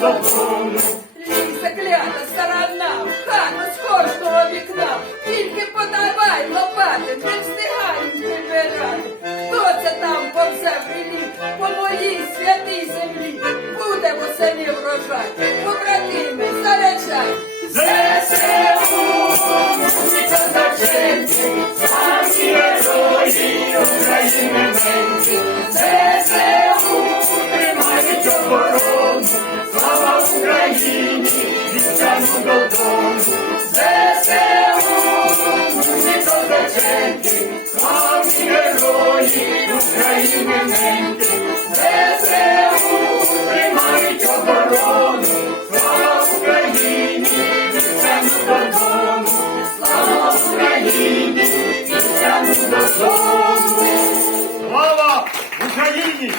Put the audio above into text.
додому. Ліса клята сторона, в хату з кожного вікна. Тільки подавай лопати, не встигають прибирати. Хто це там повзе приліт по моїй святій землі? Буде в врожай, побратими, заряджай. ЗСУ, музика зачинки, Україні, вітчану додому. ЗСУ, зачинки, самі герої України неньки. ЗСУ, тримають оборону, слава Україні, вітчану додому. Слава Україні, вітчану додому. Слава Україні!